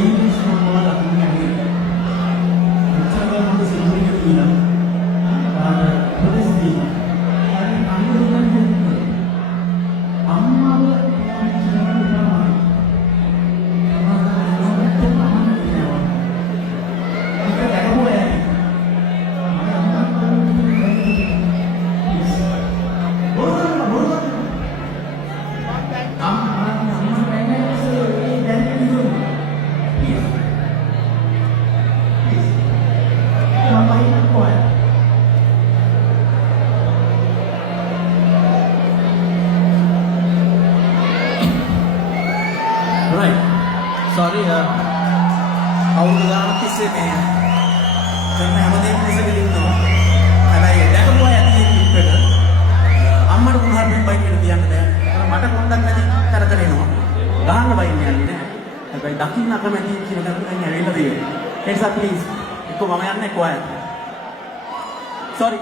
English මොනවද අපි කියන්නේ? එච්චරම හොඳ සිංහලෙන් කියනවා. ප්‍රදේශදී. හරි අනුරුද්ධ අම්මාව කියනවා. Right. Sorry, අවුරුදු ගානක් තිස්සේ මේ කරන හැමදේම ඉස්සෙල්ලා ඉන්නවා. හැබැයි දැකපුවා ඇති පිටට අම්මට උදාහරණයක් බයි කියලා කියන්න බෑ. මට පොඩ්ඩක් නැති කරදර එනවා. ගහන්න බයින්නේ යන්නේ නෑ. හැබැයි දකින්න අකමැති කියන දේ දැන් ඇවිල්ලා තියෙනවා. ඒ නිසා please එක්ක මම යන්නේ කොහේ? Sorry.